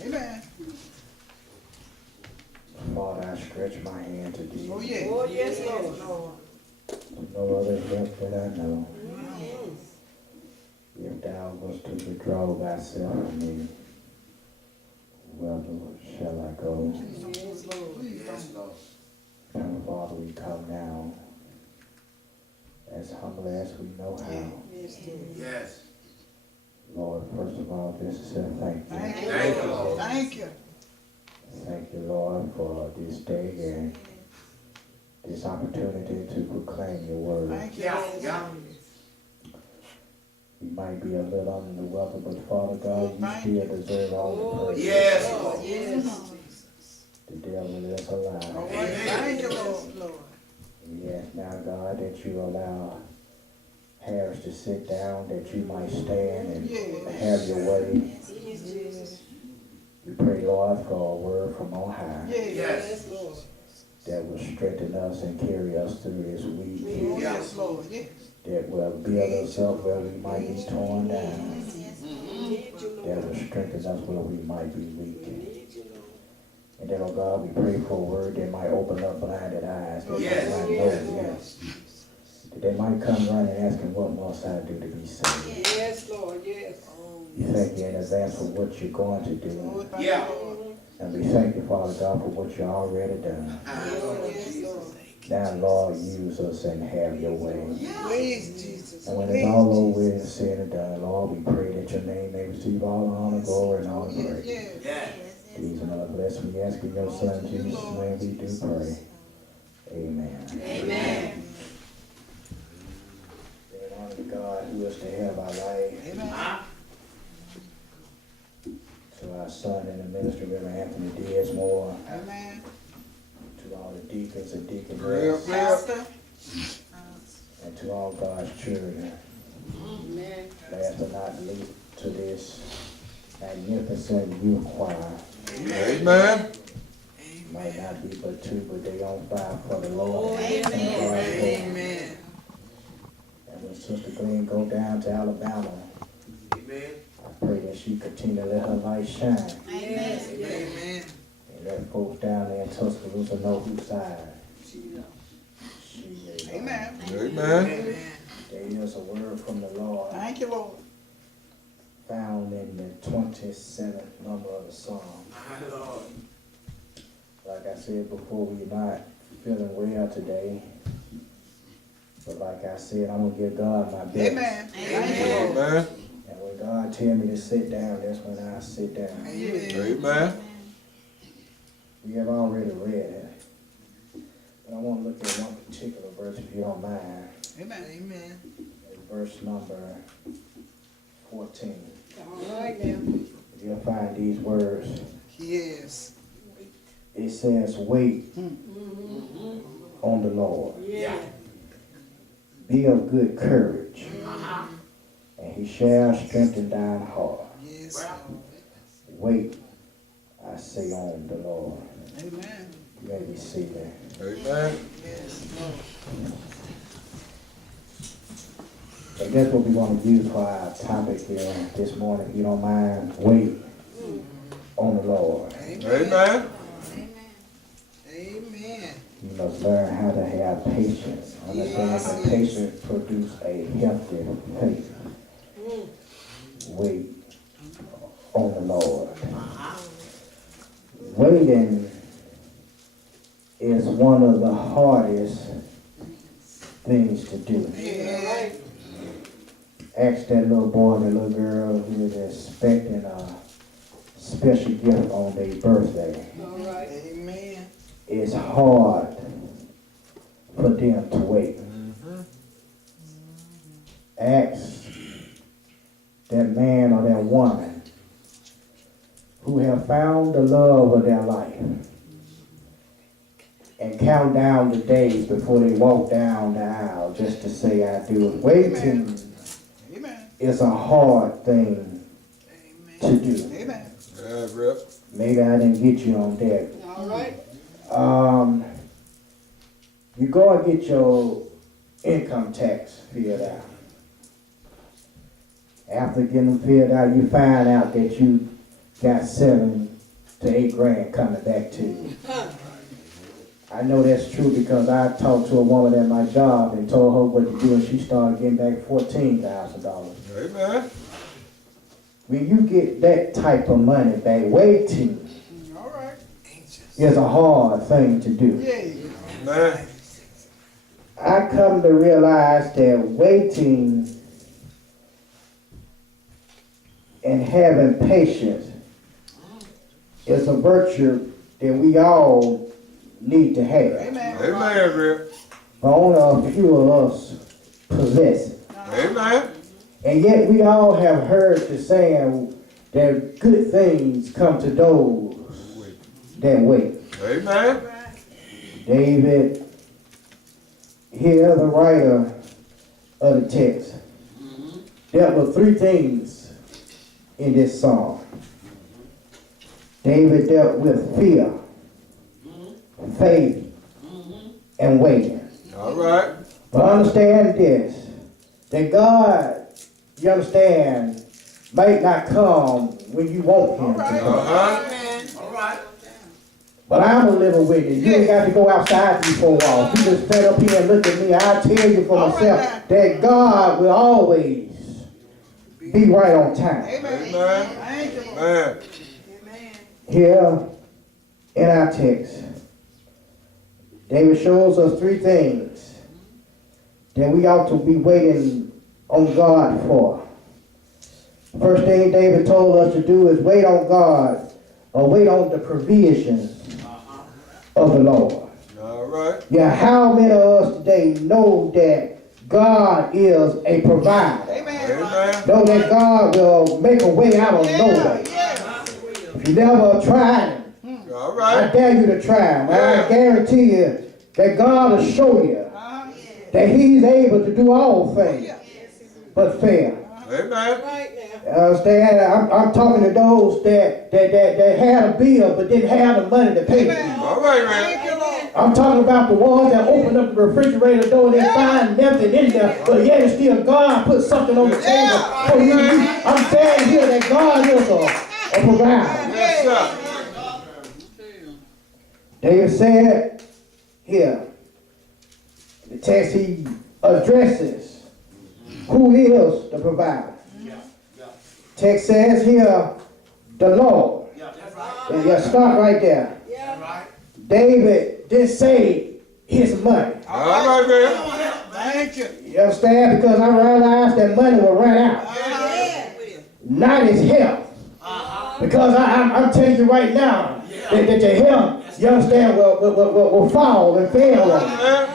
Amen. Father, I stretch my hand to thee. Oh, yeah. Oh, yes, Lord. No other help that I know. If thou wast to withdraw thyself from me, whither shall I go? Yes, Lord. Yes, Lord. Come, Father, we come now as humbly as we know how. Yes, Lord. Yes. Lord, first of all, just to say thank you. Thank you. Thank you, Lord. Thank you. Thank you, Lord, for this day and this opportunity to proclaim your word. Thank you. Yeah. We might be a little under the weather, but Father God, you still deserve all the praise. Yes, Lord. Lord. Yes. The devil is a lie. All right. Thank you, Lord. We ask now, God, that you allow Harris to sit down, that you might stand and have your way. Yes. We pray, Lord, for a word from on high Yes, Lord. that will strengthen us and carry us through this week, Yes, Lord. Yes. that will build us up where we might be torn down, that will strengthen us where we might be weak. And then, oh God, we pray for a word that might open up blinded eyes, that might not know, that they might come running asking, what must I do to be saved? Yes, Lord. Yes. We thank you in advance for what you're going to do. Yeah. And we thank you, Father God, for what you already done. Yes, Lord. Now, Lord, use us and have your way. Please, Jesus. And when it's all over with and said and done, Lord, we pray that your name may receive all the honor, glory, and all the praise. Yes. These and other blessings we ask in your Son, Jesus' name we do pray. Amen. Amen. Then honor to God who is the head of our life. Amen. To our son in the ministry, Reverend Anthony Diaz-Moore. Amen. To all the deacons and deaconesses. Pastor. And to all God's children. Amen. Last but not least, to this magnificent youth choir. Amen. Might not be but two, but they on fire for the Lord. Amen. And when Sister Glenn go down to Alabama, Amen. I pray that she continue to let her light shine. Yes. Amen. And let folks down there in Tuscaloosa know whose side she is on. Amen. Amen. Amen. There is a word from the Lord Thank you, Lord. found in the 27th number of the Psalm. Like I said before, we're not feeling well today. But like I said, I'm going to give God my best. Amen. Thank you, Lord. Amen. And when God tell me to sit down, that's when I sit down. Amen. Amen. We have already read it. But I want to look at one particular verse, if you don't mind. Amen. Amen. It's verse number 14. All right now. You'll find these words. Yes. It says, wait on the Lord. Yeah. Be of good courage, and he shall strengthen thine heart. Yes, Lord. Wait, I say, on the Lord. Amen. You may be seated. Amen. Yes, Lord. And that's what we want to use for our topic here this morning. If you don't mind, wait on the Lord. Amen. Amen. You must learn how to have patience. Understand that patience produces a healthy faith. Wait on the Lord. Waiting is one of the hardest things to do. Yeah. Ask that little boy, that little girl who is expecting a special gift on their birthday. All right. Amen. It's hard for them to wait. Ask that man or that woman who have found the love of their life and count down the days before they walk down the aisle just to say I do it. Waiting Amen. is a hard thing to Amen. do. Amen. Yeah, Rep. Maybe I didn't get you on that. All right. You go and get your income tax filled out. After getting them filled out, you find out that you got to 8 grand coming back to you. I know that's true because I talked to a woman at my job and told her what to do, and she started getting back $14,000. Amen. When you get that type of money back, waiting All right. is a hard thing to do. Yeah. Amen. I come to realize that waiting and having patience is a virtue that we all need to have. Amen. Amen, Rip. But only a few of us possess it. Amen. And yet we all have heard the saying that good things come to those that wait. Amen. David, here the writer of the text, dealt with 3 things in this psalm. David dealt with fear, faith, and waiting. All right. But understand this, that God, you understand, might not come when you want him to come. Uh-huh. All right. But I'm a living witness. You ain't got to go outside me for a while. You just stand up here and look at me. I tell you for myself that God will always be right on time. Amen. Amen. Thank you, Lord. Amen. Here in our text, David shows us 3 things that we ought to be waiting on God for. First thing David told us to do is wait on God, or wait on the provisions of the Lord. All right. Yeah, how many of us today know that God is a provider? Amen. Amen. Know that God will make a way out of no way. Yeah. If you never tried him, All I right. dare you to try him. I guarantee you that God will show you Uh-huh. that he's able to do all things but fail. Amen. You understand? I'm talking to those that had a bill but didn't have the money to pay it. All right, Thank you, man. Lord. I'm talking about the ones that opened up the refrigerator door and they find nothing in there, but yet and still God put something on the table for you. I'm saying here that God is a provider. Yes, sir. David said here, the text he addresses who is the provider. Text says here, the Lord. Yeah, stop right there. David didn't say his money. All right, man. Thank you. You understand? Because I realized that money will run out. Not his health. Because I'm telling you right now that your health, you understand, will fall and fail on you. Amen.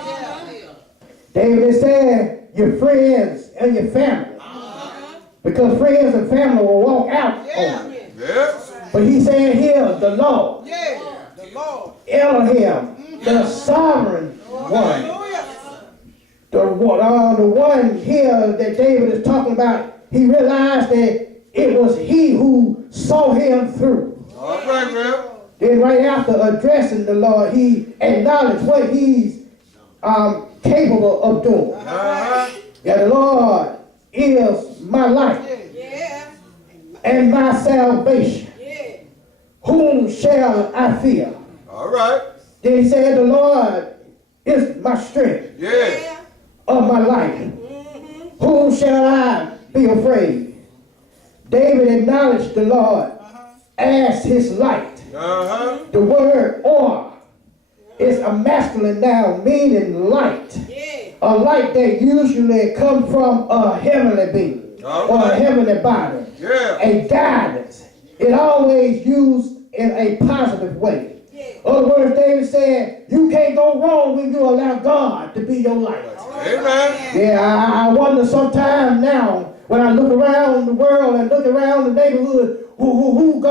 David said your friends and your family. Because friends and family will walk out on you. Yeah. But he said here, the Lord, Yeah. The Lord. Elohim, the sovereign one. Hallelujah. The one here that David is talking about, he realized that it was he who saw him through. All right, man. Then right after addressing the Lord, he acknowledged what he's capable of doing. Uh-huh. Yeah, the Lord is my life and my salvation. Whom shall I fear? All right. Then he said, the Lord is my strength Yeah. of my life. Whom shall I be afraid? David acknowledged the Lord as his light. Uh-huh. The word or is a masculine noun meaning light. A light that usually comes from a heavenly being or a heavenly body. Yeah. A guidance. It always used in a positive way. In other words, David said, you can't go wrong when you allow God to be your light. Amen. Yeah, I wonder sometimes now when I look around the world and look around the neighborhood, who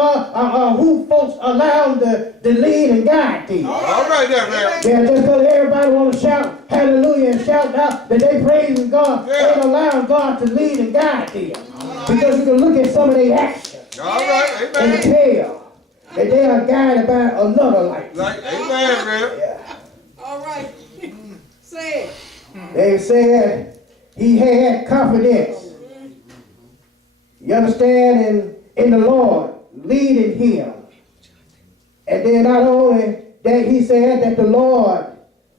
folks allow to lead and guide thee. All right, there, man. Yeah, just because everybody want to shout hallelujah and shout out that they praising God, ain't allowing God to lead and guide them. Because you can look at some of their actions All right, and amen. tell that they are guided by another light. Like, amen, man. Yeah. All right. Say it. They said he had confidence. You understand? In the Lord leading him And then not only that, he said that the Lord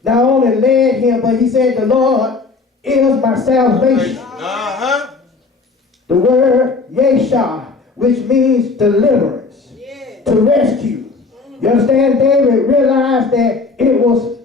not only led him, but he said the Lord is my salvation. Uh-huh. The word Yeshua, which means deliverance, to rescue. You understand? David realized that it was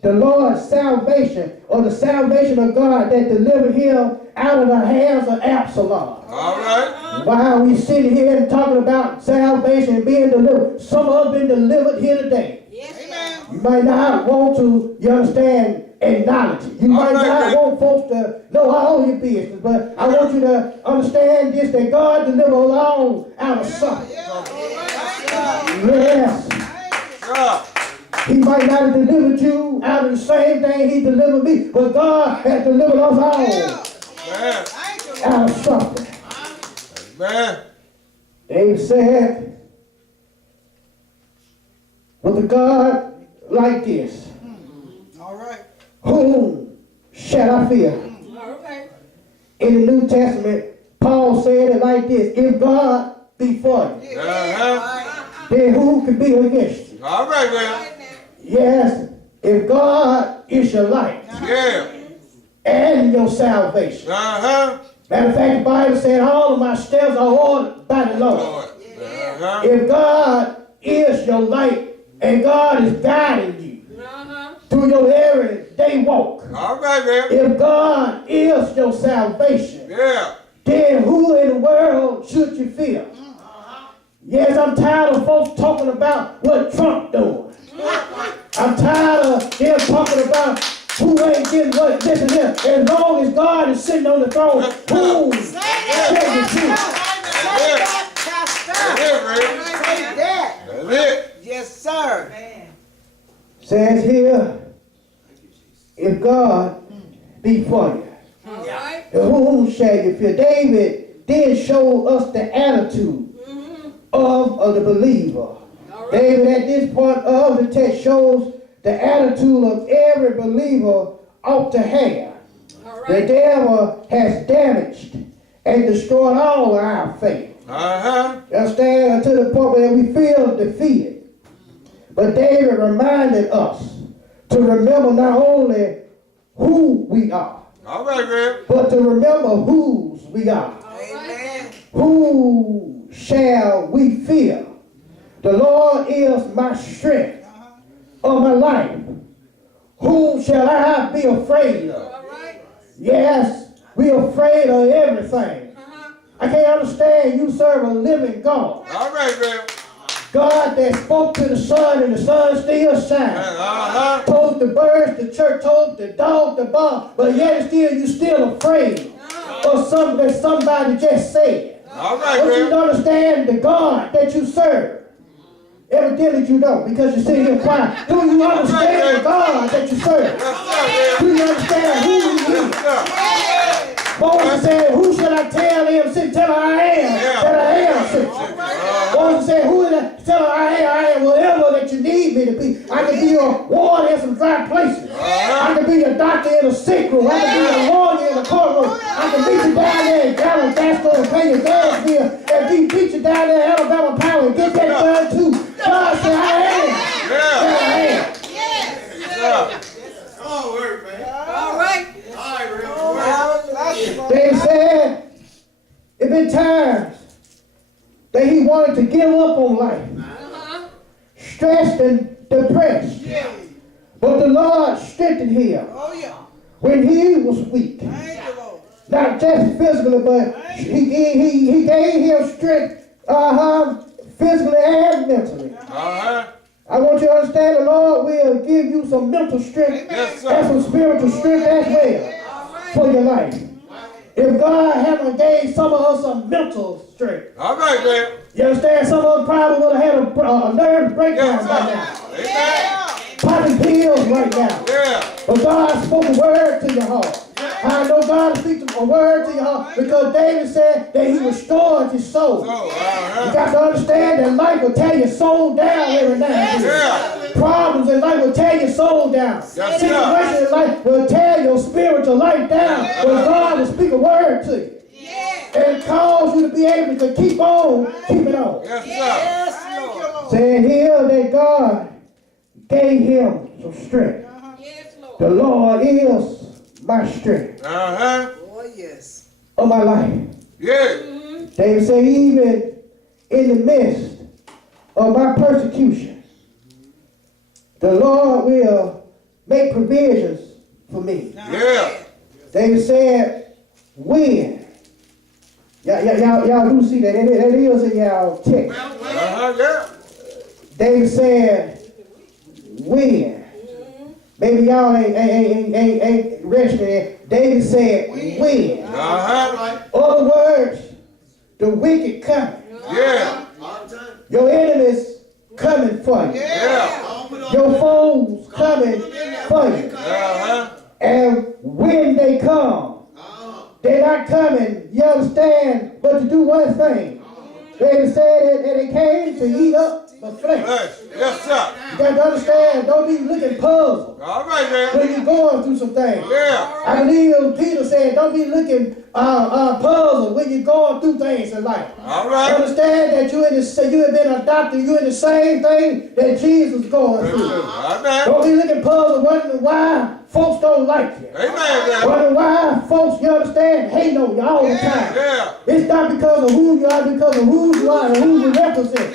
the Lord's salvation, or the salvation of God, that delivered him out of the hands of Absalom. All right. While we sitting here and talking about salvation and being delivered, some of us been delivered here today. Yes, You might not want to, you understand, acknowledge it. You might not want folks to know all your business, but I want you to understand this, that God delivered us all out of something. Yes. Yeah. He might not have delivered you out of the same thing he delivered me, but God has delivered us all Man. out of something. Man. David said, with a God like this, All right. whom shall I fear? Okay. In the New Testament, Paul said it like this: if God be for you, Uh-huh. then who can be against you? All right, man. Yes, if God is your light Yeah. and your salvation. Uh-huh. Matter of fact, the Bible said all of my steps are ordered by the Lord. Lord. Uh-huh. If God is your light and God is guiding you through your everyday walk, All right, man. if God is your salvation, Yeah. then who in the world should you fear? Yes, I'm tired of folks talking about what Trump doing. I'm tired of them talking about who ain't getting what, this and that. As long as God is sitting on the throne, who shall you fear? That's it, man. That's it. Yes, sir. Says here, if God be for you, All right. whom shall you fear? David did show us the attitude of the believer. David at this part of the text shows the attitude of every believer ought to have. The devil has damaged and destroyed all of our faith. Uh-huh. Understand, to the point where we feel defeated. But David reminded us to remember not only who we are, All right, man. but to remember whose we are. Amen. Who shall we fear? The Lord is my strength of my life. Whom shall I be afraid of? All right. Yes, we're afraid of everything. I can't understand you serve a living God. All right, man. God that spoke to the sun and the sun still shines. Uh-huh. Told the birds, the church, told the dog, the bark, but yet still you still afraid of something that somebody just said. All right, But you man. understand the God that you serve. Evidently you don't, because you're sitting here quiet. Do you understand the God that you serve? Yes, sir, Do man. you understand who he Yes, is? sir. Moses said, who shall I tell him? Say, tell her I am, that I am. Say. Moses said, who is that? Tell her I am whatever that you need me to be. I can be a warrior in some dry places. I can be a doctor in a sick room. I can be a lawyer in a courtroom. I can beat you down there in Dallas, Gaston, and pay your gas bill, and beat you down there in Alabama Power and get that done too. God said, I am. Yeah. That I am. Yeah. All right. They said it been times that he wanted to give up on life, stressed and depressed. But the Lord strengthened him Oh, yeah. when he was weak. Thank you, Lord. Not just physically, but he gave him strength, physically and mentally. Uh-huh. I want you to understand the Lord will give you some mental strength Yes, and sir. some spiritual strength as well for your life. If God haven't gave some of us some mental strength, All right, man. you understand, some of us probably would have had a nervous breakdown Yes, by sir. now. Amen. Popping pills right now. Yeah. But God spoke a word to your heart. I know God speaks a word to your heart because David said that he restored his soul. So, You uh-huh. got to understand that life will tear your soul down every now and then. Yeah. Problems in life will tear your soul down. Yes, Situations in life will tear your spiritual life down. But God will speak a word to you and cause you to be able to keep on keeping on. Yes, sir. Yes, Lord. Saying here that God gave him some strength. Yes, Lord. The Lord is my strength Uh-huh. Oh, yes. of my life. Yeah. David said, even in the midst of my persecution, the Lord will make provisions for me. Yeah. David said, when? Y'all do see that. That is in y'all text. Uh-huh. Yeah. David said, when? Maybe y'all ain't registering it. David said, when? Uh-huh. Other words, the wicked coming. Yeah. Your enemies coming for you. Yeah. Your foes coming for you. Uh-huh. And when they come, they're not coming, you understand, but to do one thing. David said that they came to eat up the flesh. Yes, sir. You got to understand, don't be looking puzzled All right, man. when you're going through some things. Yeah. I believe Peter said, don't be looking puzzled when you're going through things in life. All right. Understand that you have been adopted, you're in the same thing that Jesus is going through. Amen. Don't be looking puzzled, wondering why folks don't like you. Amen, man. Wondering why folks, you understand, hate on you all the time. Yeah. It's not because of who you are, because of who you are and who you represent.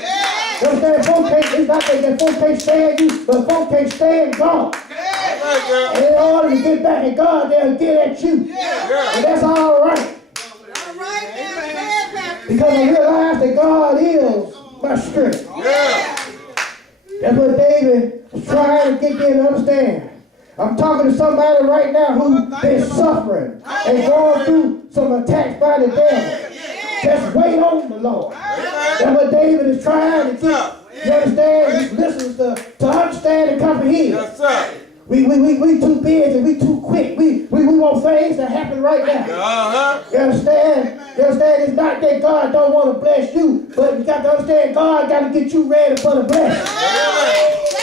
You understand? Folks can't, it's not that folks can't stand you, but folks can't stand God. All right, girl. And in order to get back at God, they'll get at you. Yeah. And that's all right. All right, Pastor. Because I realize that God is my strength. Yeah. That's what David was trying to get them to understand. I'm talking to somebody right now who's been suffering and going through some attacks by the devil. Just wait on the Lord. That's what David is trying to get. You understand? His listeners to understand and comprehend. Yes, sir. We too busy, we too quick. We want things to happen right now. Uh-huh. You understand? You understand? It's not that God don't want to bless you, but you got to understand God got to get you ready for the blessing.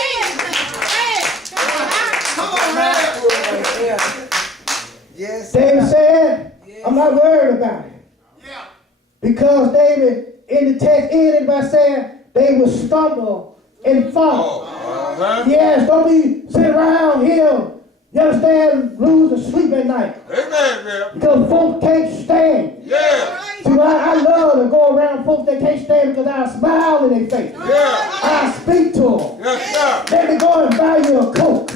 Yes. David said, I'm not worried about it. Because David, in the text, ended by saying, they will stumble and fall. Uh-huh. Yes, don't be sitting around here, you understand, losing sleep at night. Amen, girl. Because folks can't stand. Yeah. See, I love to go around folks that can't stand because I smile in their face. Yeah. I speak to them. Yes, sir. Let me go and buy you a Coke.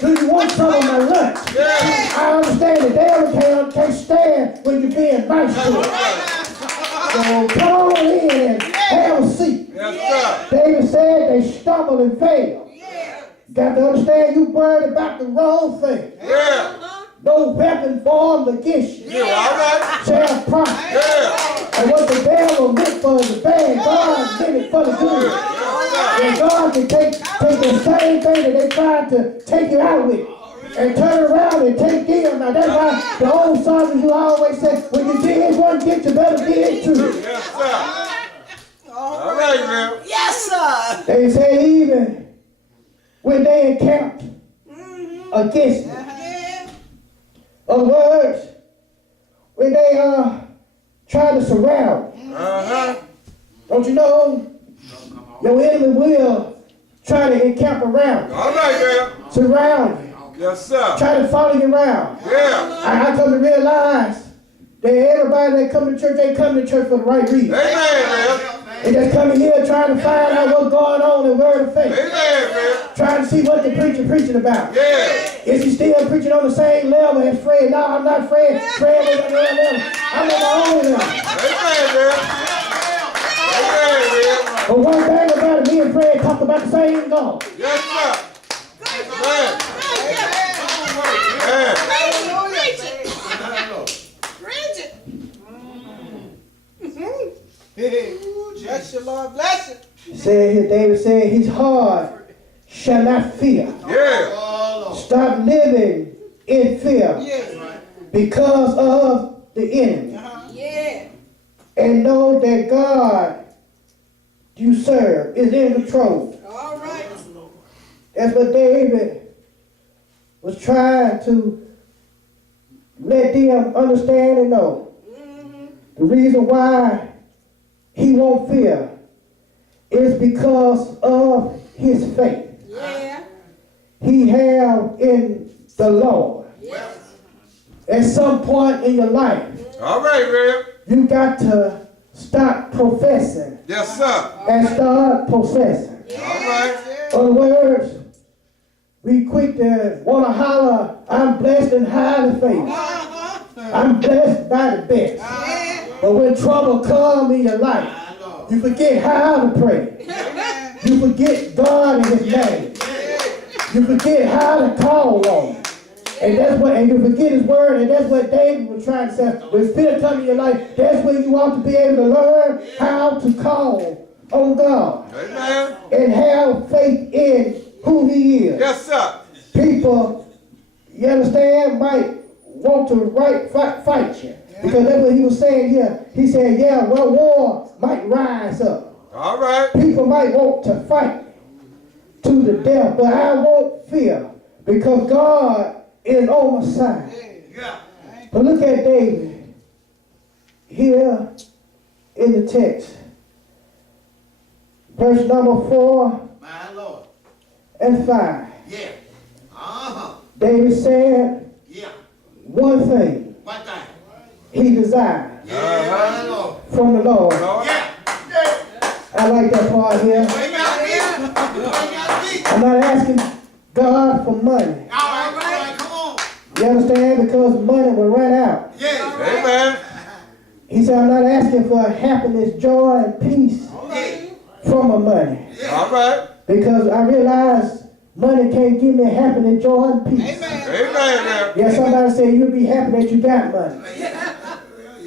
Do you want some of my lunch? Yeah. I understand the devil can't stand when you're being nice to him. So come on in and have a seat. Yes, sir. David said they stumbled and failed. Got to understand you worried about the wrong thing. Yeah. No weapon formed against you You all right? shall prosper. Yeah. And what the devil meant for the bad, God meant it for the good. And God can take the same thing that they tried to take you out with and turn around and take them. Now that's why the old songs you always say, when you did one get, you better get two. Yes, sir. All right, girl. Yes, sir. They say even when they encamped against me. Of words, when they try to surround me. Uh-huh. Don't you know, your enemy will try to encamp around you, All right, girl. surround you, Yes, sir. try to follow you around. Yeah. I come to realize that everybody that come to church, they come to church for the right reason. Amen, girl. They just come in here trying to find out what's going on in word of faith. Amen, girl. Trying to see what the preacher preaching about. Yeah. Is he still preaching on the same level as Fred? No, I'm not Fred. Fred was on the other level. I'm on the own level. Amen, girl. Amen, girl. But one thing about it, me and Fred talk about the same God. Yes, sir. Amen. Amen. Bless you, Lord. Bless you. Said here, David said, his heart shall not fear. Yeah. Stop living in fear Yes. because of the enemy. Yeah. And know that God you serve is in control. All right. That's what David was trying to let them understand and know. The reason why he won't fear is because of his faith Yeah. he have in the Lord. Yes. At some point in your life, All right, Rev. you got to stop professing Yes, sir. and start possessing. All right. In other words, we quick to want to holler, I'm blessed and highly favored. I'm blessed by the best. Yeah. But when trouble comes in your life, you forget how to pray. You forget God and his name. You forget how to call on him. And you forget his word, and that's what David was trying to say. When fear comes in your life, that's when you ought to be able to learn how to call on God. Amen. And have faith in who he is. Yes, sir. People, you understand, might want to fight you. Because that's what he was saying here. He said, yeah, well, war might rise up. All right. People might want to fight to the death, but I won't fear because God is on my side. But look at David here in the text. Verse number 4 My Lord. and 5. Yeah. Uh-huh. David said Yeah. one thing What thing? he desired Yeah. My Lord. from the Lord. Lord. Yeah. I like that part here. I'm not asking God for money. All right, come on. You understand? Because money will run out. Yeah. Amen. He said, I'm not asking for happiness, joy, and peace from my money. All right. Because I realize money can't give me happiness, joy, and peace. Amen, Rev. Yeah, somebody say you'll be happy that you got money.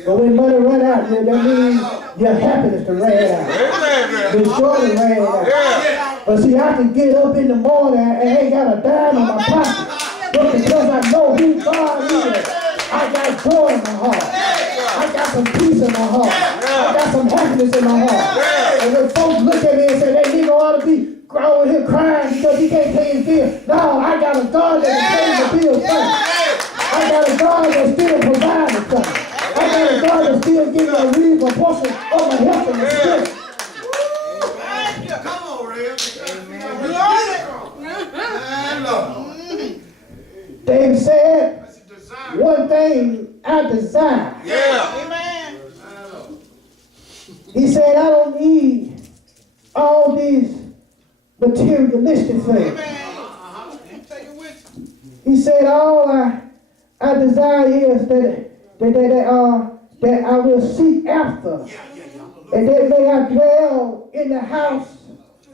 But when money run out, that means your happiness to ran out. Amen, Rev. The joy ran out. Yeah. But see, I can get up in the morning and ain't got a dime in my pocket. But because I know who God is, I got joy in my heart. I got some peace in my heart. I got some happiness in my heart. And when folks look at me and say, that nigga ought to be over here crying because he can't pay his bill. No, I got a God that can pay the bill for me. I got a God that still provides for me. I got a God that still gives me a reasonable portion of my health and my strength. Come on, Rev. David said, one thing I desire. Yeah. He said, I don't need all these materialistic things. He said, all I desire is that I will seek after, and that may I dwell in the house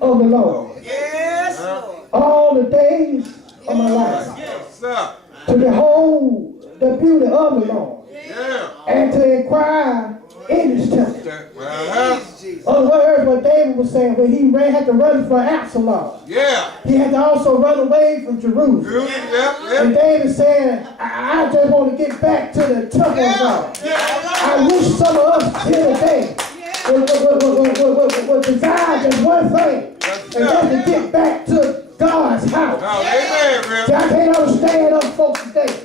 of the Lord Yes, Lord. all the days of my life, Yes, sir. to behold the beauty of the Lord, Yeah. and to inquire in his temple. Uh-huh. Other words, what David was saying, when he had to run for Absalom, Yeah. he had to also run away from Jerusalem. Good. Yep, And yep. David said, I just want to get back to the temple of God. I wish some of us here today would desire just one thing, and that's to get back to God's house. Oh, amen, See, I Rev. can't understand us folks today.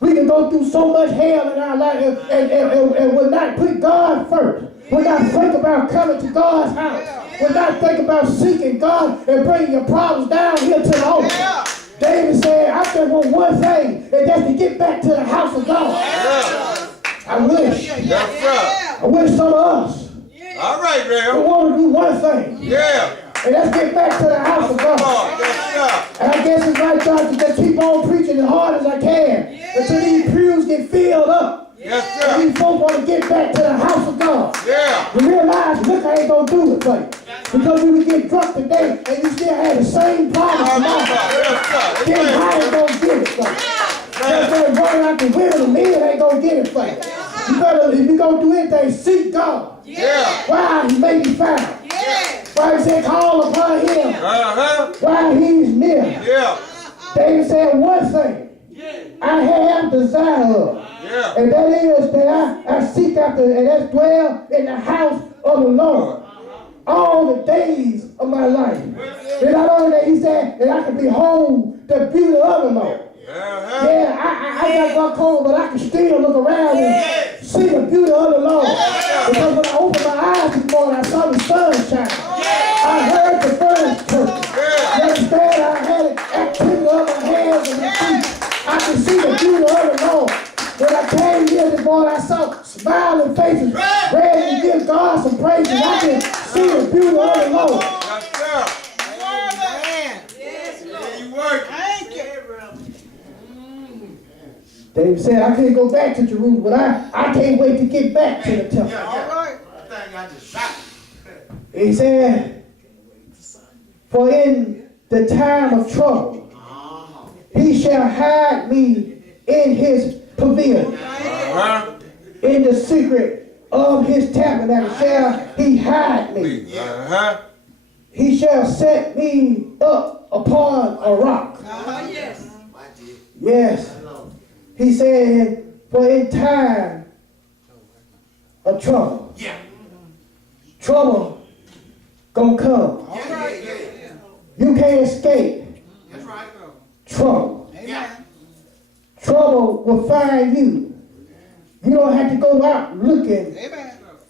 We can go through so much hell in our life and will not put God first. Will not think about coming to God's house. Will not think about seeking God and bringing your problems down here to the altar. David said, I just want one thing, and that's to get back to the house of God. Yeah. I wish. Yes, sir. I wish some of us All right, would Rev. want to do one thing, Yeah. and let's get back to the house of God. Oh, yes, sir. And I guess it's my job to just keep on preaching as hard as I can until these pews get filled up. Yes, And sir. these folks want to get back to the house of God. Yeah. You realize liquor ain't going to do it for you. Because you can get drunk today and you still have the same problem tomorrow. Yes, sir. Then Amen. how ain't going to get it for you? Just running out the women and men ain't going to get it for you. You better, if you're going to do anything, seek God. Yeah. Why? He may be found. Why he said call upon him Uh-huh. while he's near. Yeah. David said one thing I have desire of. Yeah. And that is that I seek after, and that's dwell in the house of the Lord all the days of my life. And not only that, he said that I can behold the beauty of the Lord. Yeah, I got glaucoma, but I can still look around and see the beauty of the Lord. Because when I opened my eyes this morning, I saw the sun shine. I heard the birds chirp. You understand? I had an activity of my hands and my feet. I can see the beauty of the Lord. When I came here this morning, I saw smiling faces, ready to give God some praises. I can see the beauty of the Lord. David said, I can't go back to Jerusalem, but I can't wait to get back to the temple. He said, for in the time of trouble, he shall hide me in his pavilion. In the secret of his tabernacle shall he hide me. He shall set me up upon a rock. Yes. He said, for in time of trouble, trouble gonna come. You can't escape trouble. Trouble will find you. You don't have to go out looking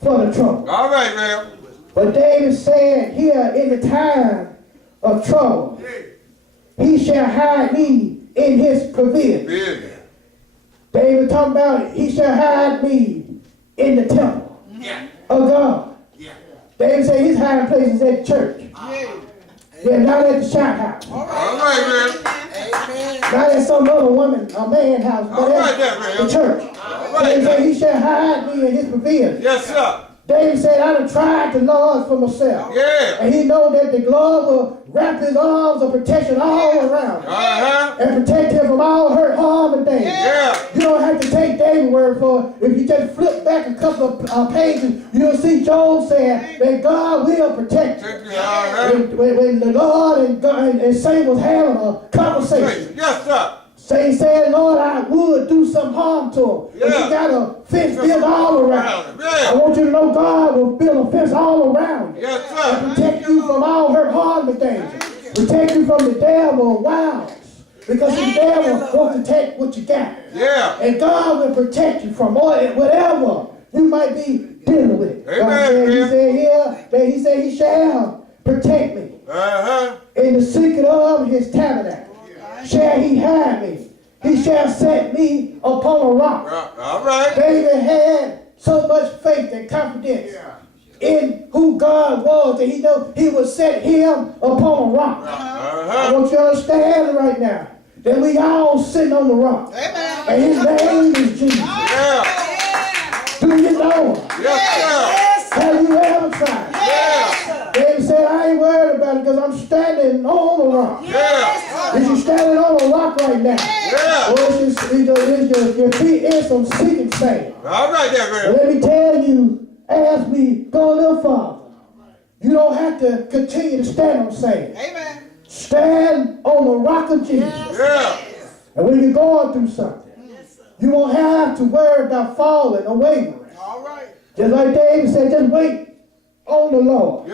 for the trouble. All right, man. But David said here, in the time of trouble, he shall hide me in his pavilion. David talking about he shall hide me in the temple of God. David said his hiding place is at the church. Yeah, not at the shop house. All right, man. Not at some other woman or man house, but at the church. David said he shall hide me in his pavilion. Yes, sir. David said, I done tried the Lord for myself. Yeah. And he know that the Lord will wrap his arms of protection all around him. And protect him from all hurt, harm, and danger. Yeah. You don't have to take David's word for it. If you just flip back a couple of pages, you'll see Job saying that God will protect you. When the Lord and God and Satan was having a conversation. Yes, sir. Satan said, Lord, I would do some harm to him. But you got a fence built all around. I want you to know God will build a fence all around you. Yes, sir. And protect you from all hurt, harm, and danger. Protect you from the devil wiles. Because the devil wants to take what you got. Yeah. And God will protect you from whatever you might be dealing with. Amen. He said here that he said he shall protect me. In the secret of his tabernacle shall he hide me. He shall set me upon a rock. All right. David had so much faith and confidence in who God was that he knew he would set him upon a rock. I want you to understand right now that we all sitting on the rock. And his name is Jesus. Do you know him? Yes, sir. Have you ever tried? David said, I ain't worried about it because I'm standing on the rock. Is you standing on a rock right now? Or is your feet in some sinking sand? All right, there, man. Let me tell you, as we go a little farther, you don't have to continue to stand on sand. Stand on the rock of Jesus. And when you're going through something, you won't have to worry about falling or wavering. Just like David said, just wait on the Lord.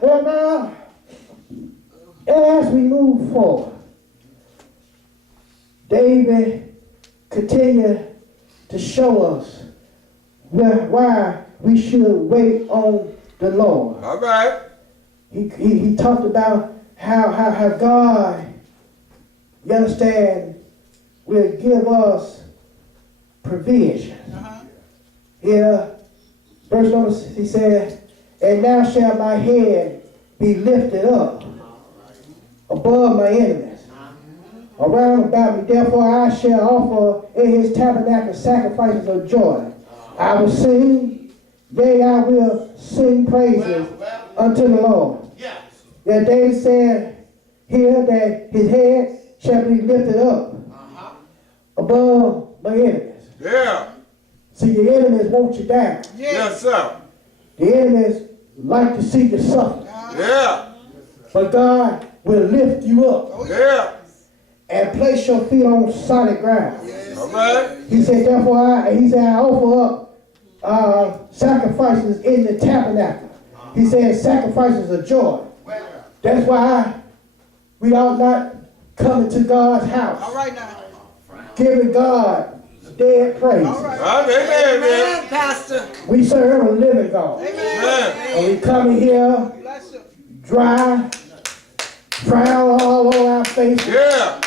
Well, now, as we move forward, David continued to show us why we should wait on the Lord. All right. He talked about how God, you understand, will give us provision. Here, verse number 6, he said, and now shall my head be lifted up above my enemies around about me. Therefore I shall offer in his tabernacle sacrifices of joy. I will sing, yea, I will sing praises unto the Lord. Yeah, David said here that his head shall be lifted up above my enemies. See, your enemies want you down. Yes, sir. The enemies like to see you suffer. But God will lift you up and place your feet on solid ground. All right. He said, therefore, I offer up sacrifices in the tabernacle. He said, sacrifices of joy. That's why we ought not come into God's house giving God dead praise. Amen, man. Pastor. We serve a living God. Amen. And we come in here Bless you. dry, frown all over our faces, Yeah.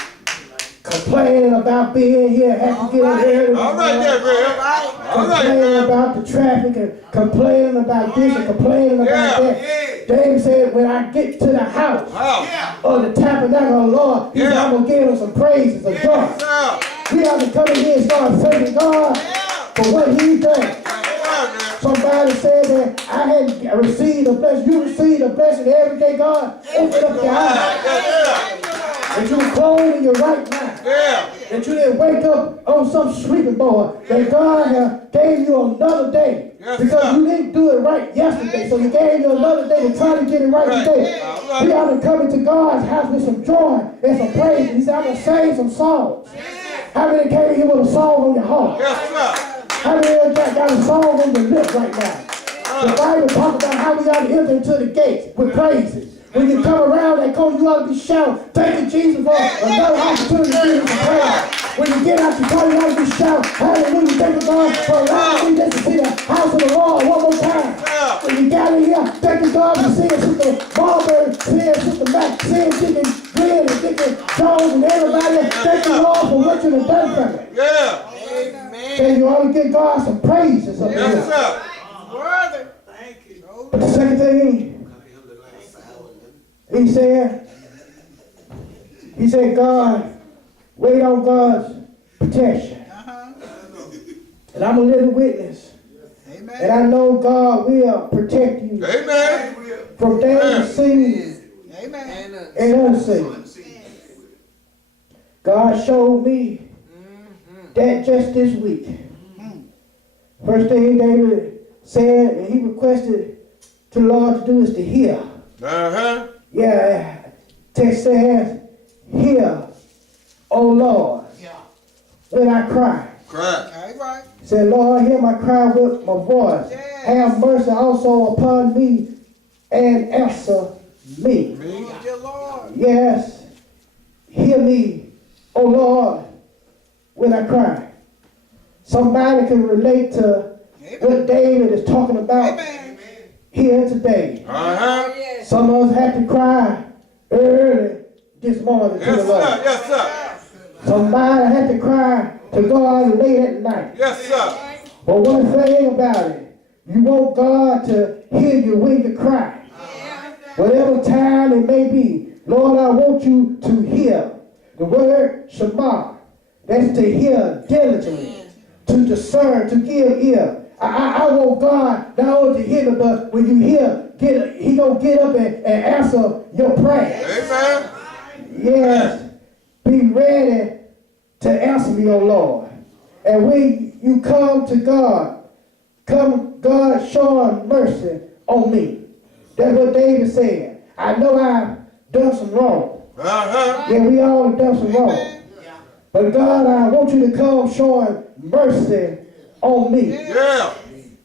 complaining about being here, have to get up early. All right there, Graham. All right, Complaining man. about the traffic and complaining about this and complaining about Yeah. that. David said, when I get to the house How? of the tabernacle of the Lord, he said, Yeah. I'm going to give him some praises of joy. Yeah. We have to come in here and start thanking God for what he's done. Yeah, man. Somebody said that I hadn't received a blessing. You received a blessing every day, God. Open up your eyes. Yeah. That you were clothed in your right mind. Yeah. That you didn't wake up on some sleeping board. That God gave you another day. Yes, Because sir. you didn't do it right yesterday. So he gave you another day to try to get it right Right. today. All right. We ought to come into God's house with some joy and some praise. He said, I'm going to sing some songs. How many came here with a song on your heart? Yes, sir. How many of you got a song on your lips right now? The Bible talks about how we ought to enter into the gates with praises. When you come around that corner, you ought to be shouting, thank you, Jesus, for another opportunity to give you some praise. When you get out your car, you ought to be shouting, hallelujah, thank you, God, for allowing me just to see the house of the Lord one more time. When you got in here, thank you, God, for seeing Sister Marbury, seeing Sister Mac, seeing Deacon Glenn and Deacon Jones and everybody else. Thank you, Lord, for what you have done for me. Yeah. And you ought to give God some praises up Yes, here. sir. Worthy. Thank you. But the second thing, he said, God, wait on God's protection. And I'm a living witness. And Amen. I know God will protect you Amen. from danger seen Amen. and unseen. God showed me that just this week. First thing David said, and he requested to the Lord to do is to hear. Uh-huh. Yeah, text says, hear, O Lord, when I cry. Cry. All right. Say, Lord, hear my cry with my voice. Yes. Have mercy also upon me and answer me. Me. Dear Lord. Yes, hear me, O Lord, when I cry. Somebody can relate to what David is talking about Amen. here today. Uh-huh. Yes. Some of us have to cry early this morning to Yes, the Lord. sir. Yes, sir. Somebody had to cry to God late at night. Yes, sir. But one thing about it, you want God to hear you when you cry. Whatever time it may be, Lord, I want you to hear. The word Shema, that's to hear diligently, to discern, to give ear. I want God not only to hear me, but when you hear, he gonna get up and answer your prayer. Amen. Yes, be ready to answer me, O Lord. And when you come to God, come God showing mercy on me. That's what David said. I know I've done some wrong. Uh-huh. Yeah, we all have done some wrong. But God, I want you to come showing mercy on me. Yeah.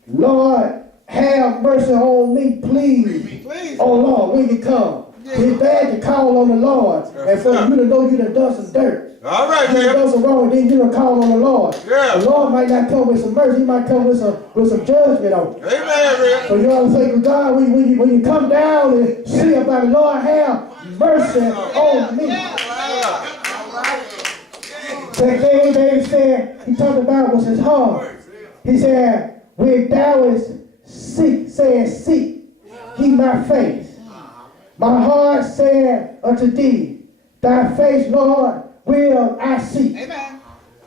Lord, have mercy on me, please. Please. Oh Lord, when you come. It's bad to call on the Lord and for you to know you done done some dirt. All right, You done man. done some wrong, and then you done call on the Lord. Yeah. The Lord might not come with some mercy, he might come with some judgment on you. Amen, man. So you ought to say, God, when you come down and see about it, Lord, have mercy on me. That thing David said, he talked about was his heart. He said, when thou is seek, keep my face. My heart said unto thee, thy face, Lord, will I seek. Amen.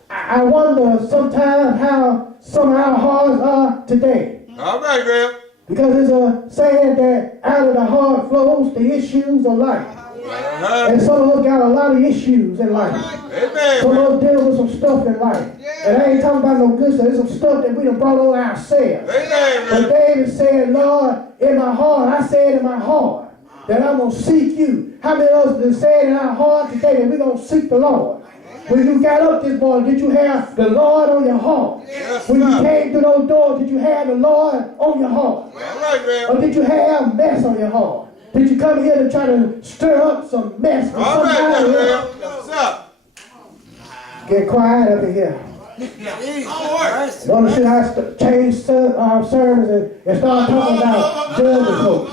I wonder sometimes how some of our hearts are today. All right, man. Because it's a saying that out of the heart flows the issues of life. Uh-huh. And some of us got a lot of issues in life. Amen, Some man. of us deal with some stuff in life. And I ain't talking about no good stuff. It's some stuff that we done brought on ourselves. Amen, But man. David said, Lord, in my heart, I said in my heart that I'm going to seek you. How many of us have said in our heart today that we're going to seek the Lord? When you got up this morning, did you have the Lord on your heart? Yes, When you sir. came through those doors, did you have the Lord on your heart? All right, man. Or did you have mess on your heart? Did you come here to try to stir up some mess for All right, somebody man. else? Yes, sir. Get quiet up in here. Onward. Notice should I change sermons and start talking about judging folks.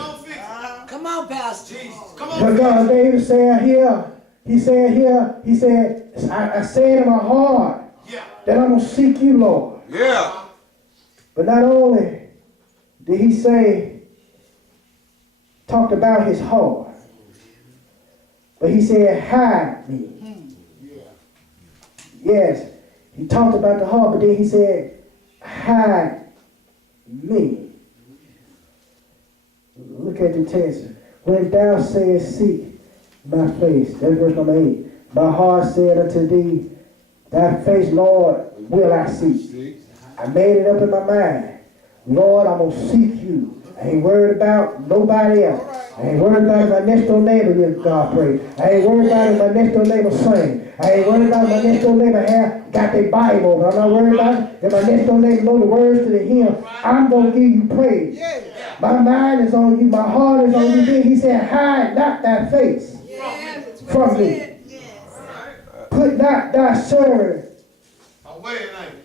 Come on, Pastor. Come on. But God, David said here, he said, I said in my heart Yeah. that I'm going to seek you, Lord. Yeah. But not only did he say, talked about his heart, but he said, hide me. Yes, he talked about the heart, but then he said, hide me. Look at the text. When thou sayest, seek my face. That's verse number 8. My heart said unto thee, thy face, Lord, will I seek. I made it up in my mind. Lord, I'm going to seek you. I ain't worried about nobody else. I ain't worried about my next door neighbor give God praise. I ain't worried about if my next door neighbor sing. I ain't worried about my next door neighbor got their Bible. I'm not worried about if my next door neighbor know the words to the hymn. I'm going to give you praise. My mind is on you. My heart is on you. Then he said, hide not thy face from me. Put not thy servant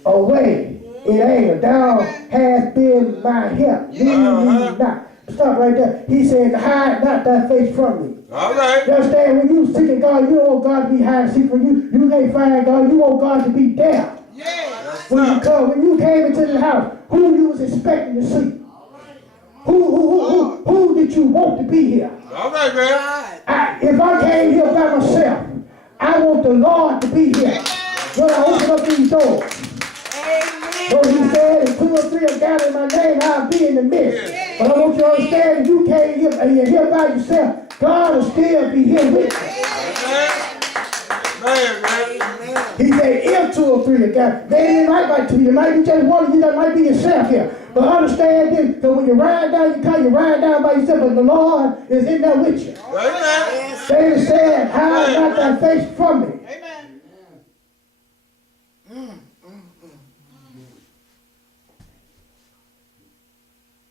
away in anger. Thou hast been my help. Leave me not. Stop right there. He said, hide not thy face from me. All right. You understand? When you seeking God, you don't want God to be hiding secret from you. You can't find God. You want God to be there. When you came into the house, who you was expecting to see? Who did you want to be here? All right, man. If I came here by myself, I want the Lord to be here when I open up these doors. So he said, if 2 or 3 are gathered in my name, I'll be in the midst. But I want you to understand, if you came here and you're here by yourself, God will still be here with you. Man. He said, if 2 or 3 are gathered, maybe it might be 2, it might be just 1 of you, that might be yourself here. But understand this, because when you ride down your car, you ride down by yourself, but the Lord is in there with you. Amen. David said, hide not thy face from me.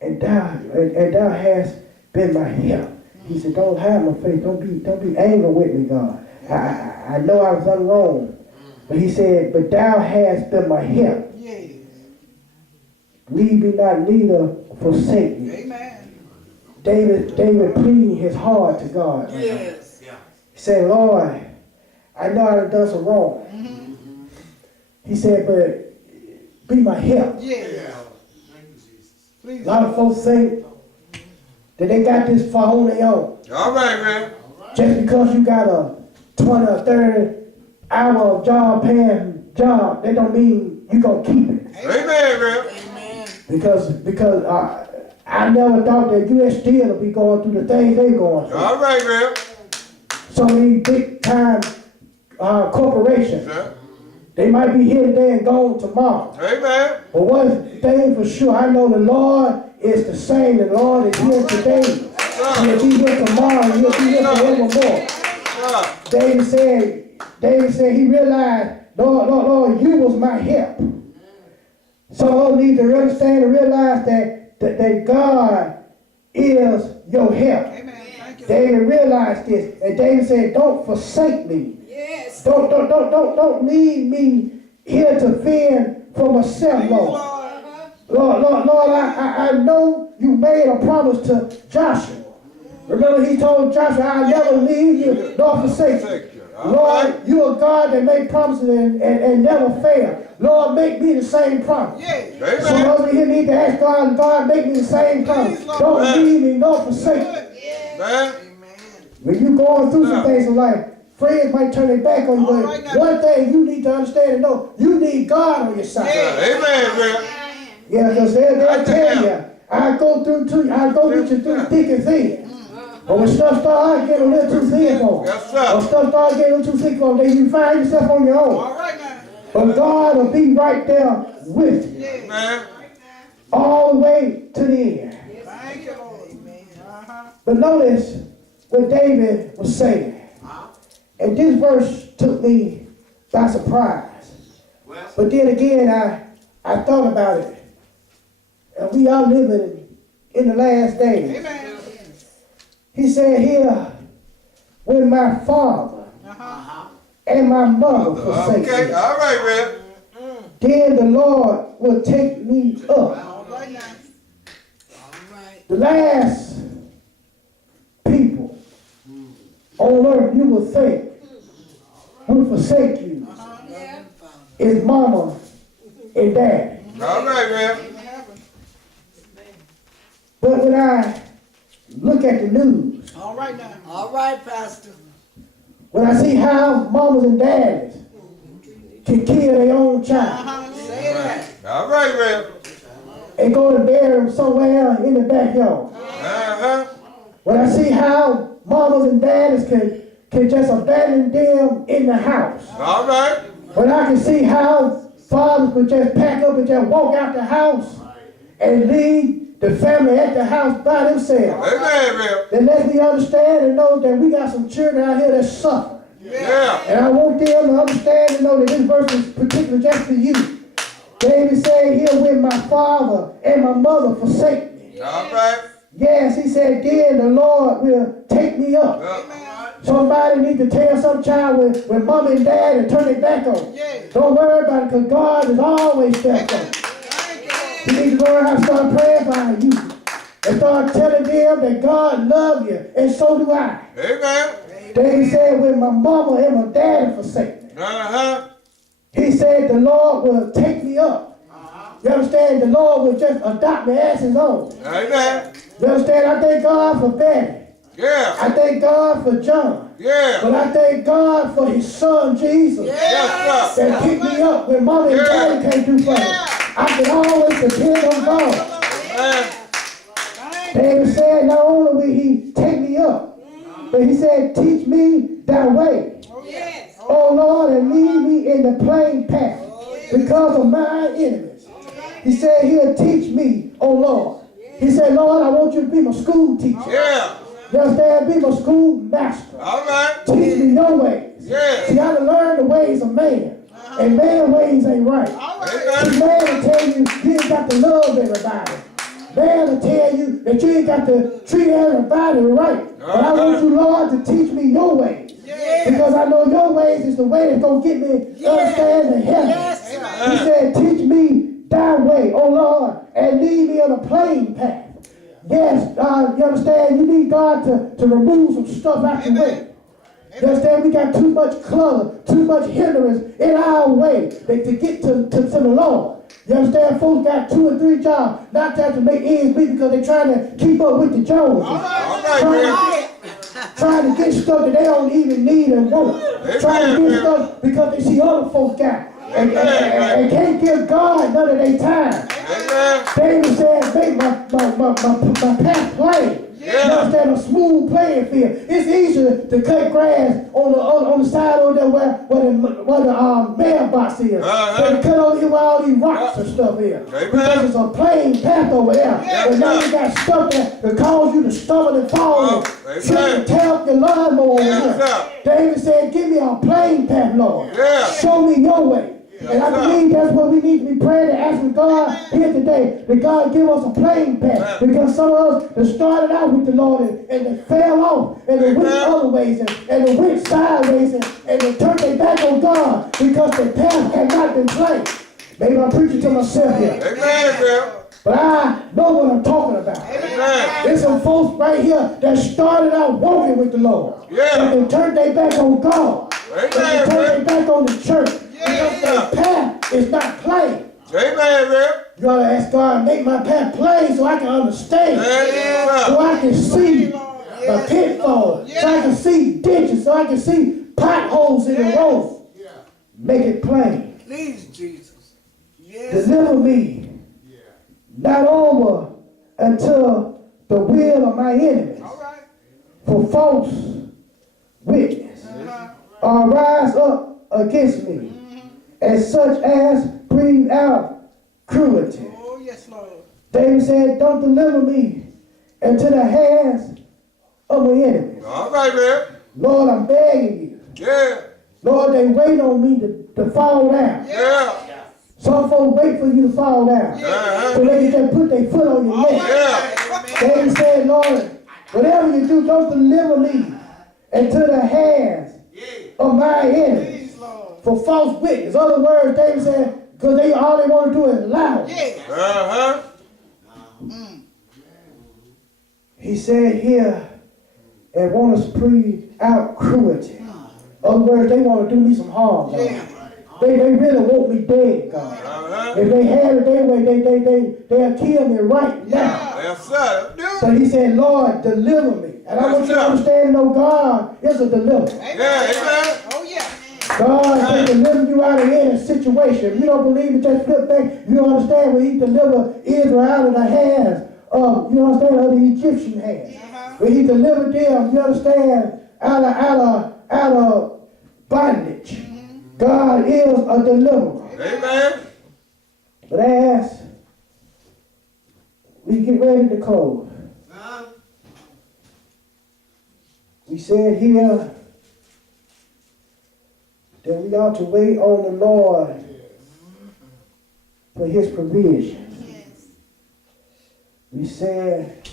And thou hast been my help. He said, don't hide my face. Don't be angry with me, God. I know I was done wrong. But he said, but thou hast been my help. Leave me not, neither forsake me. David pleading his heart to God. He said, Lord, I know I've done some wrong. He said, but be my help. A lot of folks think that they got this far on their own. All right, man. Just because you got a 20 or 30 hour job paying job, that don't mean you gonna keep it. Amen, man. Because I never thought that U.S. Steel would be going through the things they going through. All right, man. Some of these big time corporations, Yeah. they might be here today and gone tomorrow. Amen. But one thing for sure, I know the Lord is the same. The Lord is here today. He'll be here tomorrow. And he'll be here forevermore. David said he realized, Lord, you was my help. So I need to understand and realize that God is your help. David realized this. And David said, don't forsake me. Yes. Don't leave me here to fend for myself, Lord. Lord, I know you made a promise to Joshua. Remember, he told Joshua, I'll never leave you nor forsake you. Lord, you're a God that made promises and never fail. Lord, make me the same promise. So those of you need to ask God, make me the same promise. Don't leave me nor forsake me. When you're going through some things in life, friends might turn their back on you, but one thing you need to understand and know, you need God on your side. Amen, man. Yeah, because they'll tell you, I go with you through thick and thin. But when stuff starts getting a little too thin for them, Yes, sir. or stuff starts getting a little too thick for them, then you find yourself on your own. But God will be right there with you, Amen. all the way to the end. But notice what David was saying. And this verse took me by surprise. But then again, I thought about it. And we are living in the last days. He said here, when my father and and my mother forsake Okay, me. all right, Rev. Then the Lord will take me up. All right now. The last people on earth you will think will forsake you is mama and daddy. All right, Rev. But when I look at the news, All right now. All right, Pastor. when I see how mamas and daddies can kill their own child Say that. All right, Rev. and go to bury them somewhere in the backyard. Uh-huh. When I see how mamas and daddies can just abandon them in the house. All right. When I can see how fathers would just pack up and just walk out the house and leave the family at the house by themselves. Amen, Rev. Then let me understand and know that we got some children out here that suffer. Yeah. And I want them to understand and know that this verse is particular just for you. David said, here when my father and my mother forsake me. All right. Yes, he said, then the Lord will take me up. Somebody need to tell some child when mom and dad and turn their back on. Yeah. Don't worry about it because God is always there for you. Thank You need to learn how to start praying for you. And start telling them that God loves you, and so do I. Amen. David said, when my mama and my daddy forsake me, Uh-huh. he said, the Lord will take me up. You understand? The Lord will just adopt me as his own. Amen. You understand? I thank God for Betty. Yeah. I thank God for John. Yeah. But I thank God for his son, Jesus. Yes, sir. That picked me up when mama and daddy can't do for me. I can always depend on God. Amen. David said, not only will he take me up, but he said, teach me thy way. Oh Lord, and lead me in the plain path because of my enemies. He said, he'll teach me, oh Lord. He said, Lord, I want you to be my school teacher. Yeah. You understand? Be my school master. All right. Teach me your ways. Yeah. See, I done learned the ways of man. And man's ways ain't right. See, man will tell you you ain't got to love everybody. Man will tell you that you ain't got to treat everybody right. But I want you, Lord, to teach me your ways. Because I know your ways is the way that's going to get me understand the heaven. He said, teach me thy way, oh Lord, and lead me on a plain path. Yes, you understand, you need God to remove some stuff out the way. You understand, we got too much clutter, too much hindrance in our way to get to the Lord. You understand, folks got 2 or 3 jobs, not just to make ends meet because they're trying to keep up with the Joneses. All right, Trying to get stuff that they don't even need and want. Trying to get stuff because they see other folks got. And can't give God none of their time. Amen. David said, make my path plain. You understand, a smooth playing field. It's easier to cut grass on the side over there where the mailbox is. Than to cut over here where all these rocks and stuff is. Because it's a plain path over there. But now you got stuff that cause you to stumble and fall. Trip and tear up your lawnmower over here. David said, give me a plain path, Lord. Show me your way. And I believe that's what we need to be praying and asking God here today. That God give us a plain path. Because some of us that started out with the Lord and they fell off and they went other ways and they went sideways and they turned their back on God because their path had not been plain. Maybe I'm preaching to myself here. Amen, Bill. But I know what I'm talking about. Amen. There's some folks right here that started out walking with the Lord. Yeah. And they turned their back on God. Amen, And they turned their back on the church. Because Yeah. their path is not plain. Amen, Bill. You gotta ask God, make my path plain so I can understand. Yeah. So I can see the pitfalls. So I can see ditches. So I can see potholes in the road. Make it plain. Please, Jesus. Yes. Deliver me. Not over until the will of my enemies. For false witness rise up against me, and such as breathe out cruelty. Oh, yes, Lord. David said, don't deliver me into the hands of my enemies. All right, Bill. Lord, I'm begging you. Yeah. Lord, they wait on me to fall down. Yeah. Some folks wait for you to fall down. So they can just put their foot on your neck. Yeah. David said, Lord, whatever you do, don't deliver me into the hands of my enemies. for false witness. In other words, David said, because all they want to do is lie. Yeah. Uh-huh. He said here, and want to spread out cruelty. In other words, they want to do me some harm, God. Yeah. They really want me dead, God. Uh-huh. If they had it their way, they'll kill me right now. Yes, sir. Do So he said, Lord, deliver me. And I want you to understand, no, God is a deliverer. Amen. Yeah, amen. Oh, yeah. God can deliver you out of any situation. If you don't believe it, just flip back. You understand when he delivered Israel out of the hands of, you understand, of the Egyptian hands. When he delivered them, you understand, out of bondage. God is a deliverer. Amen. But as we get ready to close, we said here that we ought to wait on the Lord for his provision. We said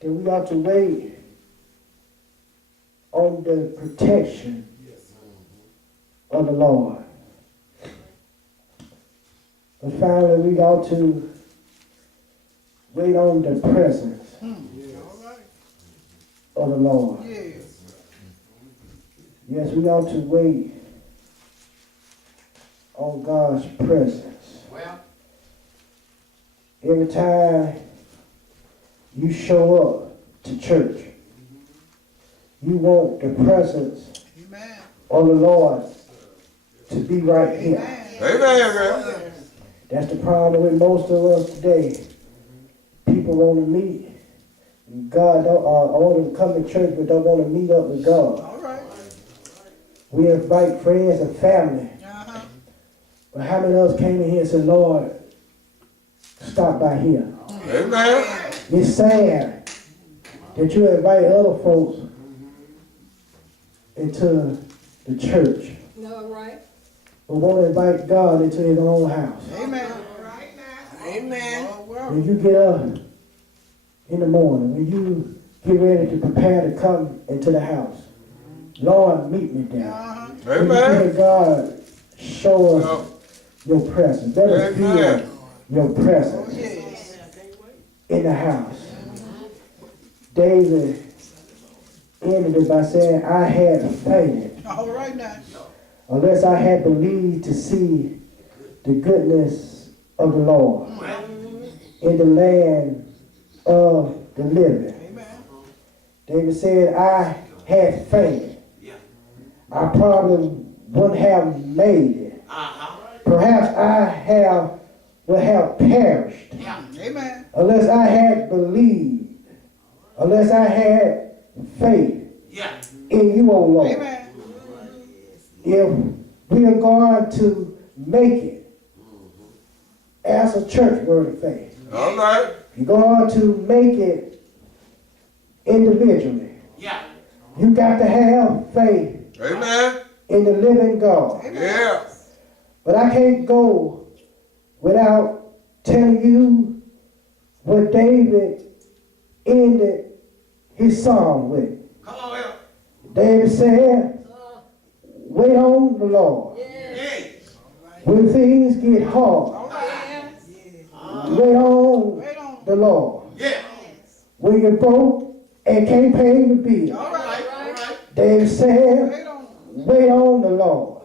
that we ought to wait on the protection of the Lord. But finally, we ought to wait on the presence of the Lord. Yes, we ought to wait on God's presence. Every time you show up to church, you want the presence of the Lord to be right here. Amen. That's the problem with most of us today. People want to meet God, I want them to come to church, but don't want to meet up with God. All right. We invite friends and family. But how many of us came in here and said, Lord, stop by here? Amen. It's sad that you invite other folks into the church, No, right? but won't invite God into his own house. Amen. Amen. When you get up in the morning, when you get ready to prepare to come into the house, Lord, meet me there. When you Amen. hear God, show us your presence. Let us feel your presence in the house. David ended it by saying, I had fainted All right now. unless I had believed to see the goodness of the Lord in the land of the living. David said, I had fainted. I probably wouldn't have made it. Perhaps I would have perished Amen. unless I had believed, unless I had faith in you, O Lord. Amen. If we are going to make it as a church word of faith, All right. you're going to make it individually. You got to have faith Amen. in the living God. Yeah. But I can't go without telling you what David ended his psalm with. David said, wait on the Lord. When things get hard, wait on the Lord. When you're broke and can't pay the bill, David said, wait on the Lord.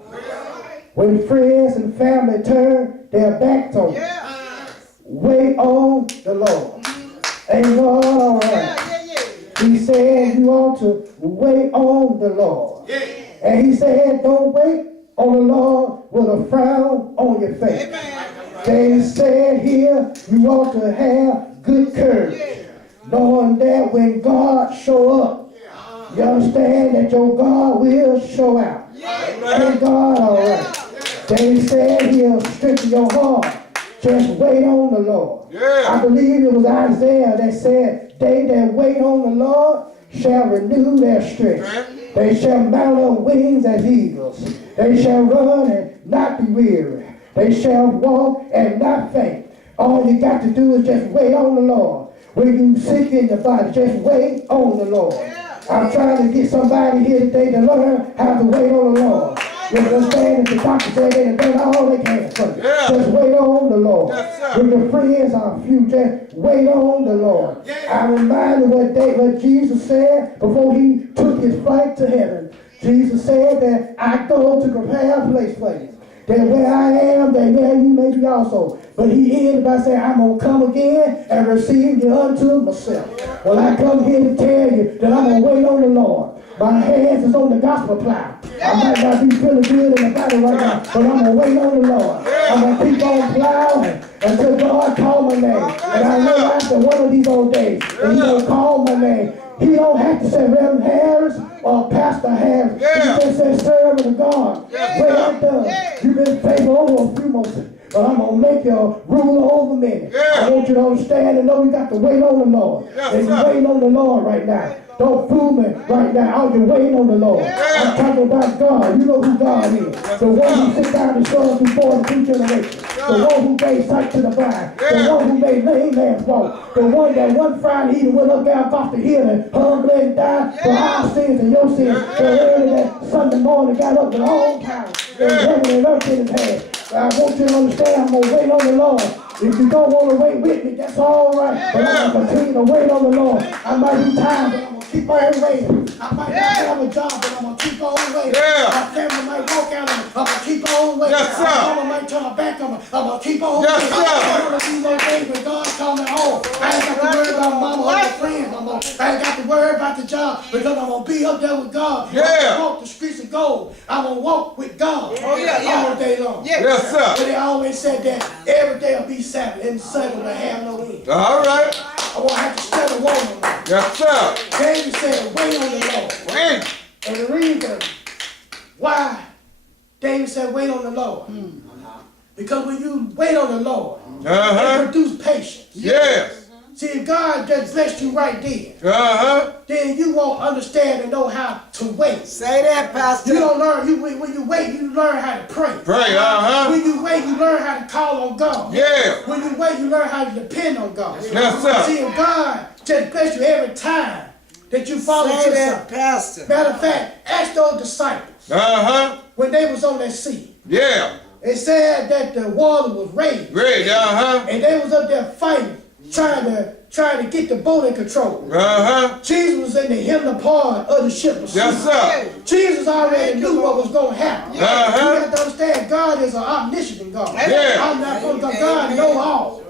When friends and family turn their backs on you, wait on the Lord. Ain't God all right? He said you ought to wait on the Lord. And he said don't wait on the Lord with a frown on your face. They said here you ought to have good courage, knowing that when God show up, you understand that your God will show out. Ain't God all right? They said he'll strengthen your heart. Just wait on the Lord. I believe it was Isaiah that said, they that wait on the Lord shall renew their strength. They shall mount up wings as eagles. They shall run and not be weary. They shall walk and not faint. All you got to do is just wait on the Lord. When you sick in the body, just wait on the Lord. I'm trying to get somebody here today to learn how to wait on the Lord. You understand? If the doctor said they done done all they can for you. Yeah. Just wait on the Lord. Yes, sir. When your friends are few, just wait on the Lord. I'm reminded what Jesus said before he took his flight to heaven. Jesus said that I go to prepare a place for you. That where I am, that there you may be also. But he ended by saying, I'm going to come again and receive you unto myself. Well, I come here to tell you that I'm going to wait on the Lord. My hands is on the gospel plow. I might not be feeling good in the body right now, but I'm going to wait on the Lord. I'm going to keep on plowing until God call my name. And I know after one of these old days, that he going to call my name. He don't have to say Reverend Harris or Pastor Harris. Yeah. He just says servant of God. Well done. You've been faithful over a few moments. But I'm going to make you a ruler over many. I want you to understand and know we got to wait on the Lord. And you're waiting on the Lord right now. Don't fool me right now. I'll be waiting on the Lord. I'm talking about God. You know who God is. The one who sits down and shows before the two generations. The one who gave sight to the blind. The one who made lame man's walk. The one that one Friday he went up there off the hill and hung, bled, and died for our sins and your sins. So early that Sunday morning got up with all power. And heaven and earth in his hand. I want you to understand, I'm going to wait on the Lord. If you don't want to wait with me, that's all right. But I'm going to continue to wait on the Lord. I might be tired, but I'm going to keep on waiting. I might not have a job, but I'm going to keep on waiting. My family might walk out on me. I'm going to keep on waiting. Yes, sir. My mama might turn her back on me. I'm going to keep on Yes, waiting. sir. I'm going to do no days when God's coming home. I ain't got to worry about mama or my friends no more. I ain't got to worry about the job because I'm going to be up there with God. Yeah. I'm going to walk the streets of gold. I'm going to walk with God all day long. Yes, sir. But they always said that every day will be Sabbath and Sunday will have no end. All right. I won't have to study one no more. Yes, sir. David said, wait on the Lord. Wait. And the reason why David said, wait on the Lord. Because when you wait on the Lord, it produces patience. Yes. See, if God just blessed you right Uh-huh. then you won't understand and know how to wait. Say that, Pastor. You don't learn, when you wait, you learn how to pray. Pray, uh-huh. When you wait, you learn how to call on God. Yeah. When you wait, you learn how to depend on God. Yes, sir. See, if God just bless you every time that you follow Say to that, something. Pastor. Matter of fact, ask those disciples Uh-huh. when they was on that sea. Yeah. It said that the water was raised. Great, uh-huh. And they was up there fighting, trying to get the boat in control. Uh-huh. Jesus was in the hinder part of the ship. Yes, sir. Jesus already knew what was going to happen. Uh-huh. You got to understand, God is an omniscient God. Yeah. I'm not going to God know all.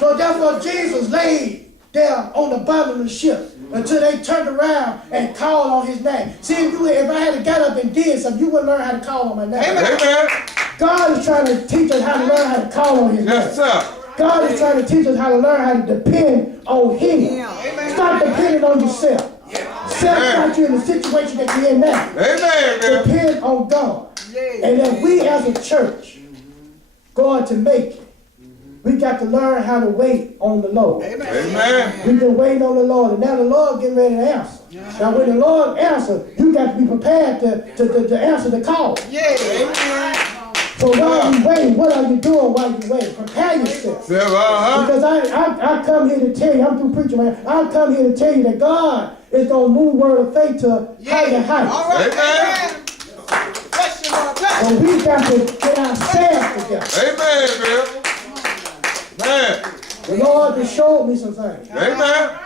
So therefore, Jesus laid there on the bottom of the ship until they turned around and called on his name. See, if I had got up and did something, you wouldn't learn how to call on my name. Amen. God is trying to teach us how to learn how to call on his name. Yes, sir. God is trying to teach us how to learn how to depend on him. Stop depending on yourself. Self got you in the situation that you're in now. Amen, man. Depend on God. And if we as a church going to make it, we got to learn how to wait on the Lord. Amen. We've been waiting on the Lord, and now the Lord getting ready to answer. Now when the Lord answers, you got to be prepared to answer the call. So while you wait, what are you doing while you wait? Prepare yourself. Yeah, uh-huh. Because I come here to tell you, I'm through preaching, man. I come here to tell you that God is going to move word of faith to higher heights. All right. Amen. Bless you, Lord. Bless So we got to get ourselves together. Amen, man. Man. The Lord just showed me some things. Amen.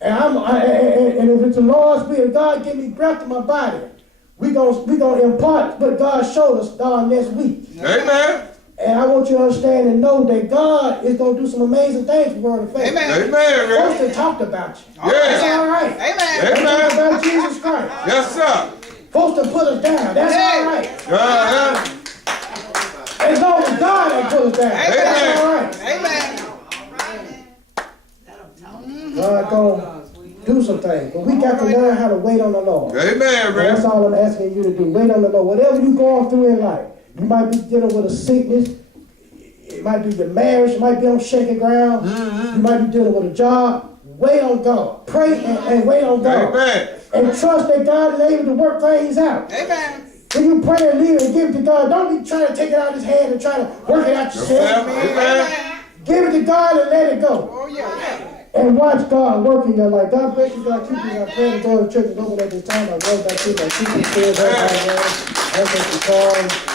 And if it's the Lord's will, God give me breath in my body. We gonna impart what God showed us during next week. Amen. And I want you to understand and know that God is gonna do some amazing things with word of faith. Amen, Folks man. that talked about you. Yes. That's all right. They talked about Jesus Christ. Yes, sir. Folks that put us down. That's all right. Uh-huh. As long as God ain't put us down. That's all right. God gonna do some things. But we got to learn how to wait on the Lord. Amen, And that's man. all I'm asking you to do. Wait on the Lord. Whatever you're going through in life, you might be dealing with a sickness. It might be your marriage. You might be on shaky ground. You might be dealing with a job. Wait on God. Pray and wait on God. Amen. And trust that God is able to work things out. When you pray and leave and give it to God, don't be trying to take it out of his hand and try to work it out yourself. Amen. Give it to God and let it go. And And watch God work in your life. God bless you, God keep you. I pray to go to church and open at this time. I go back to my teaching skills. That's what you call.